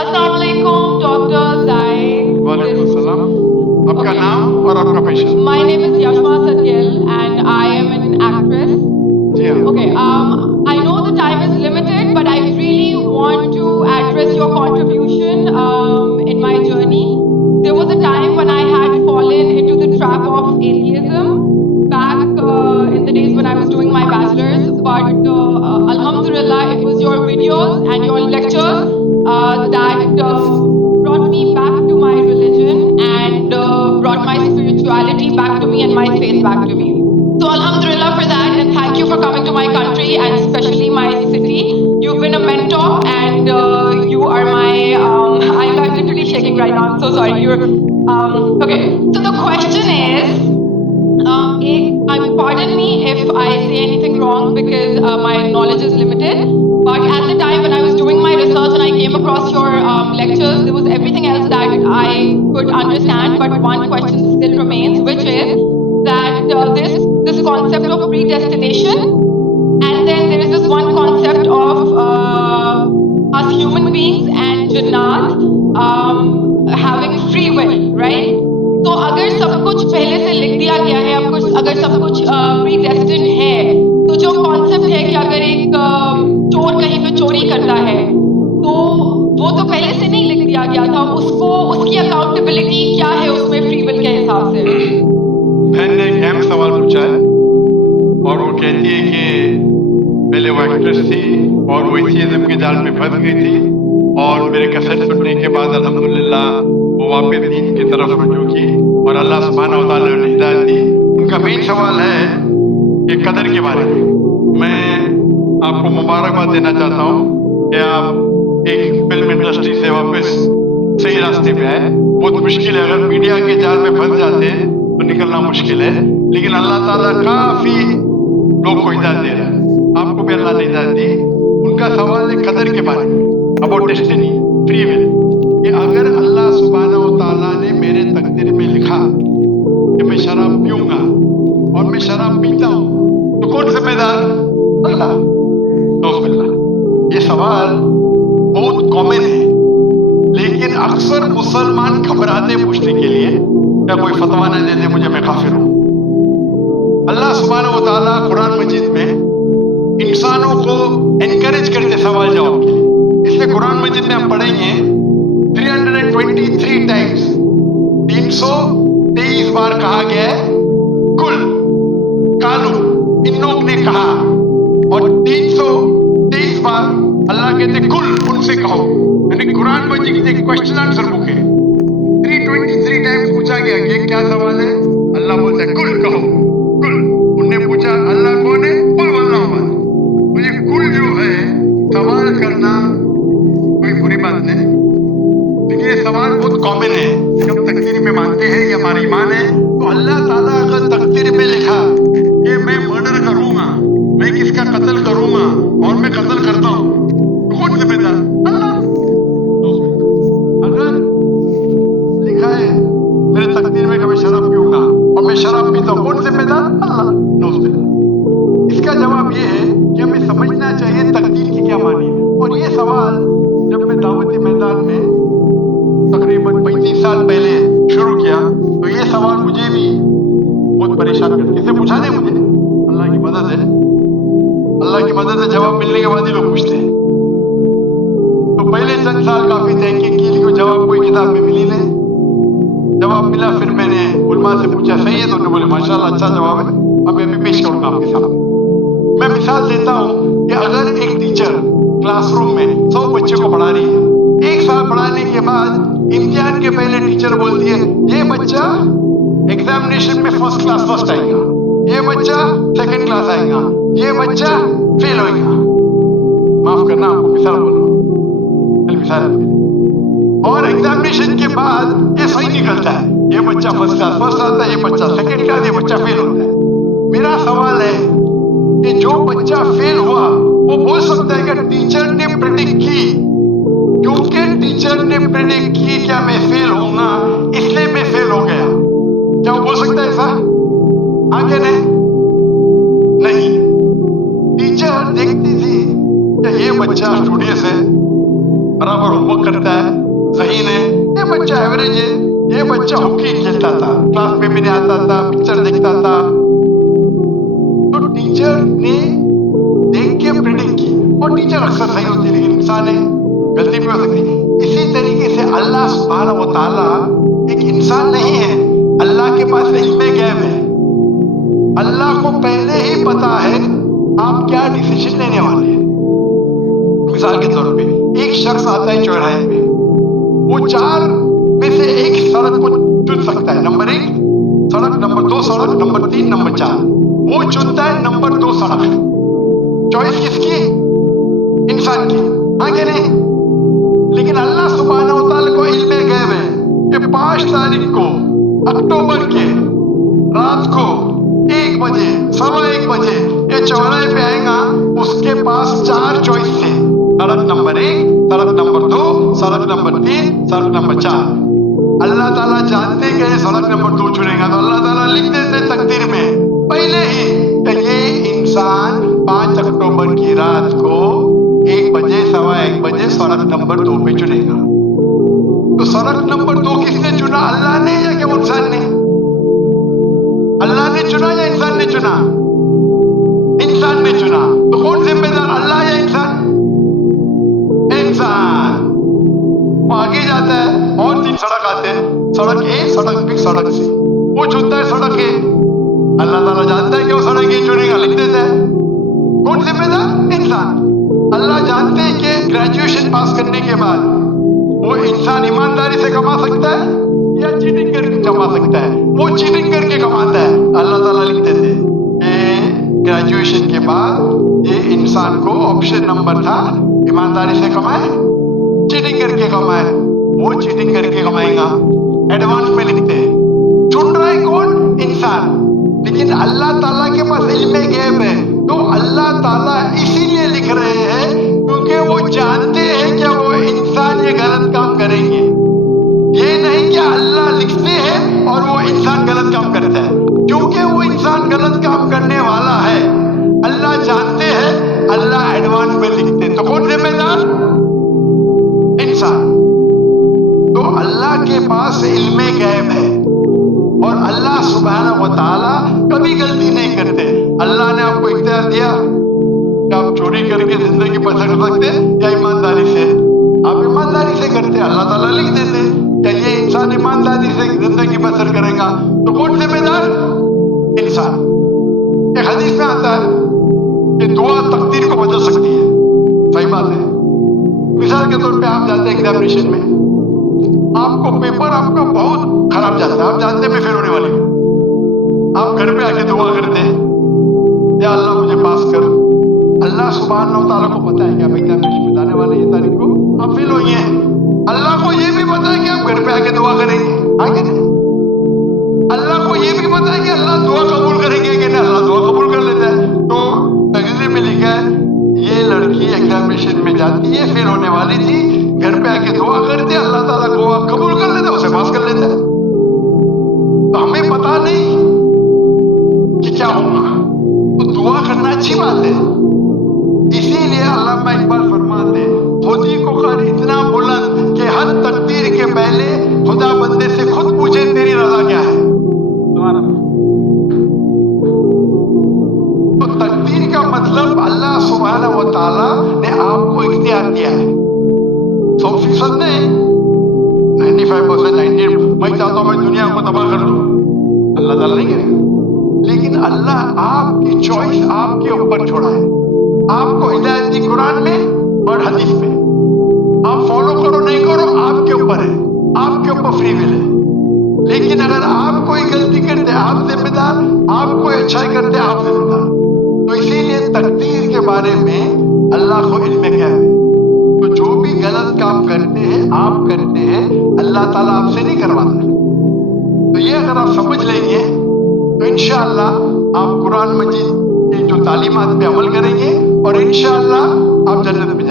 अस्सलाम वालेकुम doctor Zaid. वालेकुम सलाम. आपका नाम और आपका पेशा? My name is Yashma Satyal and I am an actress. जी हाँ. Okay, I know the time is limited, but I really want to address your contribution in my journey. There was a time when I had fallen into the trap of atheism back in the days when I was doing my bachelor's, but alhamdulillah, it was your videos and your lectures that brought me back to my religion and brought my spirituality back to me and my faith back to me. So alhamdulillah for that, and thank you for coming to my country and especially my city. You've been a mentor and you are my, I'm literally shaking right now, I'm so sorry. Okay, so the question is, pardon me if I say anything wrong because my knowledge is limited, but at the time when I was doing my research and I came across your lectures, there was everything else that I could understand, but one question still remains, which is that this concept of predestination, and then there is this one concept of us human beings and Jannat having free will, right? तो अगर सब कुछ पहले से लिख दिया गया है, अगर सब कुछ प्रीडेस्टिन्ड है, तो जो कॉन्सेप्ट है कि अगर एक चोर कहीं पे चोरी करता है तो वो तो पहले से नहीं लिख दिया गया था, उसकी अकाउंटेबिलिटी क्या है उसमें फ्री विल के हिसाब से? बहन ने एक अहम सवाल पूछा है और वो कहती है कि पहले वो एक्ट्रेस थी और वो एथियज्म के जाल में फंस गई थी और मेरे कैसेट सुनने के बाद अल्हम्दुलिल्लाह वो वापस दीन की तरफ रुजू की और अल्लाह सुब्हानहू व तआला ने हिदायत दी. उनका मेन सवाल है कि कदर के बारे में. मैं आपको मुबारकबाद देना चाहता हूँ कि आप एक फिल्म इंडस्ट्री से वापस सही रास्ते पे आए. बहुत मुश्किल है, अगर मीडिया के जाल में फंस जाते हैं तो निकलना मुश्किल है, लेकिन अल्लाह ताला काफी लोग को हिदायत दे रहा है. आपको भी अल्लाह ने हिदायत दी. उनका सवाल है कदर के बारे में, अबाउट डेस्टिनी, फ्री विल, कि अगर अल्लाह सुब्हानहू व तआला ने मेरे तकदीर में लिखा कि मैं शराब पीऊंगा और मैं शराब पीता हूँ तो कौन जिम्मेदार? अल्लाह. ये सवाल बहुत कॉमन है, लेकिन अक्सर मुसलमान घबराते पूछने के लिए क्या कोई फतवा न दे दे मुझे, मैं काफिर हूँ. अल्लाह सुब्हानहू व तआला कुरान मजीद में इंसानों को एनकरेज करते सवाल जवाब के लिए. इसलिए कुरान मजीद में हम पढ़ेंगे 323 टाइम्स, 323 बार कहा गया है कुल, कालू, इन लोग ने कहा, और 323 बार अल्लाह कहते कुल, उनसे कहो. यानी कुरान मजीद एक क्वेश्चन आंसर बुक है. 323 टाइम्स पूछा गया कि क्या सवाल है, अल्लाह बोलता है कुल कहो, कुल. उनने पूछा अल्लाह कौन है, कुल वल्लाहु अहद. तो ये कुल जो है सवाल करना कोई बुरी बात नहीं, लेकिन ये सवाल बहुत कॉमन है. जब तकदीर में मानते हैं, ये हमारा ईमान है, तो अल्लाह ताला अगर तकदीर में लिखा कि मैं मर्डर करूंगा, मैं किसका कत्ल करूंगा और मैं कत्ल करता हूं, तो कौन जिम्मेदार? अल्लाह. अगर लिखा है मेरे तकदीर में कि मैं शराब पीऊंगा और मैं शराब पीता हूं, कौन जिम्मेदार? अल्लाह. इसका जवाब ये है कि हमें समझना चाहिए तकदीर की क्या मानी है. और ये सवाल जब मैं दावती मैदान में तकरीबन 35 साल पहले शुरू किया तो ये सवाल मुझे भी बहुत परेशान करते. किसे पूछा नहीं मुझे, अल्लाह की मदद है, अल्लाह की मदद है, जवाब मिलने के बाद ही लोग पूछते हैं. तो पहले चंद साल काफी तहकीक की, लेकिन जवाब कोई किताब में मिली नहीं. जवाब मिला, फिर मैंने उलमा से पूछा, सही है? तो उन्होंने बोले माशाल्लाह अच्छा जवाब है, अब मैं भी पेश करूंगा आपके सामने. मैं मिसाल देता हूँ कि अगर एक टीचर क्लासरूम में 100 बच्चे को पढ़ा रही है, एक साल पढ़ाने के बाद इम्तिहान के पहले टीचर बोलती है ये बच्चा एग्जामिनेशन में फर्स्ट क्लास फर्स्ट आएगा, ये बच्चा सेकंड क्लास आएगा, ये बच्चा फेल होगा. माफ करना, आपको मिसाल बोल रहा हूँ, मिसाल. और एग्जामिनेशन के बाद ये सही निकलता है, ये बच्चा फर्स्ट क्लास फर्स्ट आता है, ये बच्चा सेकंड क्लास, ये बच्चा फेल होता है. मेरा सवाल है कि जो बच्चा फेल हुआ वो बोल सकता है कि टीचर ने प्रेडिक्ट की, क्योंकि टीचर ने प्रेडिक्ट की क्या मैं फेल होऊंगा इसलिए मैं फेल हो गया. क्या वो बोल सकता है ऐसा? आगे नहीं. टीचर देखती थी कि ये बच्चा स्टूडियस है, बराबर होमवर्क करता है, ज़हीन है, ये बच्चा एवरेज है, ये बच्चा हॉकी खेलता था, क्लास में भी नहीं आता था, पिक्चर देखता था। तो टीचर ने देख के प्रेडिक्ट की, और टीचर अक्सर सही होती है लेकिन इंसान है, गलती भी हो सकती है। इसी तरीके से अल्लाह सुब्हानहू व तआला एक इंसान नहीं है, अल्लाह के पास इल्म गैब है। अल्लाह को पहले ही पता है आप क्या डिसीजन लेने वाले हैं। मिसाल के तौर पे एक शख्स आता है चौराहे पे, वो 4 में से एक सड़क को चुन सकता है, नंबर 1 सड़क, नंबर 2 सड़क, नंबर 3, नंबर 4। वो चुनता है नंबर 2 सड़क। चॉइस किसकी? इंसान की, हाँ क्या नहीं? लेकिन अल्लाह सुब्हानहू व तआला को इल्म गैब है कि 5 तारीख को अक्टूबर के रात को 1 बजे, 1:15 बजे ये चौराहे पे आएगा, उसके पास 4 चॉइस थे, सड़क नंबर 1, सड़क नंबर 2, सड़क नंबर 3, सड़क नंबर 4। अल्लाह ताला जानते कि ये सड़क नंबर 2 चुनेगा, तो अल्लाह ताला लिख देते तकदीर में पहले ही कि ये इंसान 5 अक्टूबर की रात को 1 बजे, 1:15 बजे सड़क नंबर 2 पे चुनेगा। तो सड़क नंबर 2 किसने चुना? अल्लाह ने या कि इंसान ने? अल्लाह ने चुना या इंसान ने चुना? इंसान ने चुना। तो कौन जिम्मेदार, अल्लाह या इंसान? इंसान। वो आगे जाता है और 3 सड़क आते हैं, सड़क ए, सड़क बी, सड़क सी। वो चुनता है सड़क ए, अल्लाह ताला जानता है कि वो सड़क ए चुनेगा, लिख देता है। कौन जिम्मेदार? इंसान। अल्लाह जानते हैं कि ग्रेजुएशन पास करने के बाद वो इंसान ईमानदारी से कमा सकता है या चीटिंग करके कमा सकता है। वो चीटिंग करके कमाता है, अल्लाह ताला लिख देते हैं ग्रेजुएशन के बाद ये इंसान को ऑप्शन नंबर था, ईमानदारी से कमाए, चीटिंग करके कमाए, वो चीटिंग करके कमाएगा, एडवांस में लिखते हैं। चुन रहा है कौन? इंसान। लेकिन अल्लाह ताला के पास इल्म गैब है, तो अल्लाह ताला इसीलिए लिख रहे हैं क्योंकि वो जानते हैं कि वो इंसान ये गलत काम करेंगे। ये नहीं कि अल्लाह लिखते हैं और वो इंसान गलत काम करता है, क्योंकि वो इंसान गलत काम करने वाला है, अल्लाह जानते हैं, अल्लाह एडवांस में लिखते हैं। तो कौन जिम्मेदार? इंसान। तो अल्लाह के पास इल्म गैब है और अल्लाह सुब्हानहू व तआला कभी गलती नहीं करते। अल्लाह ने आपको इख्तियार दिया कि आप चोरी करके जिंदगी बसर सकते या ईमानदारी से, आप ईमानदारी से करते, अल्लाह ताला लिख देते कि ये इंसान ईमानदारी से जिंदगी बसर करेगा। तो कौन जिम्मेदार? इंसान। एक हदीस में आता है कि दुआ तकदीर को बदल सकती है, सही बात है। मिसाल के तौर पे आप जाते हैं एग्जामिनेशन में, आपको पेपर आपका बहुत खराब जाता है, आप जानते हैं मैं फेल होने वाली हूँ, आप घर पे आके दुआ करते हैं, या अल्लाह मुझे पास कर। अल्लाह सुब्हानहू व तआला को पता है कि आप एग्जामिनेशन में जाने वाले ये तारीख को आप फेल होंगे, अल्लाह को ये भी पता है कि आप घर पे आके दुआ करेंगे, आगे नहीं। अल्लाह को ये भी पता है कि अल्लाह दुआ कबूल करेंगे कि नहीं, अल्लाह दुआ कबूल कर लेता है। तो तकदीर में लिखा है ये लड़की एग्जामिनेशन में जाती है, फेल होने वाली थी, घर पे आके दुआ करते, अल्लाह ताला दुआ कबूल कर लेता, उसे पास कर लेता। तो हमें पता नहीं कि क्या होगा, तो दुआ करना अच्छी बात है। इसीलिए अल्लामा इकबाल फरमाते खुदी को कर इतना बुलंद कि हर तकदीर के पहले खुदा बंदे से खुद पूछे तेरी रजा क्या है। तो तकदीर का मतलब अल्लाह सुब्हानहू व तआला ने आपको इख्तियार दिया है। 100% नहीं, 95%, 90। मैं चाहता हूं मैं दुनिया को तबाह कर दूं, अल्लाह ताला नहीं करेगा। लेकिन अल्लाह आपकी चॉइस आपके ऊपर छोड़ा है। आपको हिदायत दी कुरान में और हदीस में, आप फॉलो करो नहीं करो आपके ऊपर है, आपके ऊपर फ्री विल है। लेकिन अगर आप कोई गलती करते आप जिम्मेदार, आप कोई अच्छाई करते आप जिम्मेदार। तो इसीलिए तकदीर के बारे में अल्लाह को इल्म गैब है। तो जो भी गलत काम करते हैं आप करते हैं, अल्लाह ताला आपसे नहीं करवाता। तो ये अगर आप समझ लेंगे तो इंशाअल्लाह आप कुरान मजीद की जो तालीमात पे अमल करेंगे और इंशाअल्लाह आप जन्नत में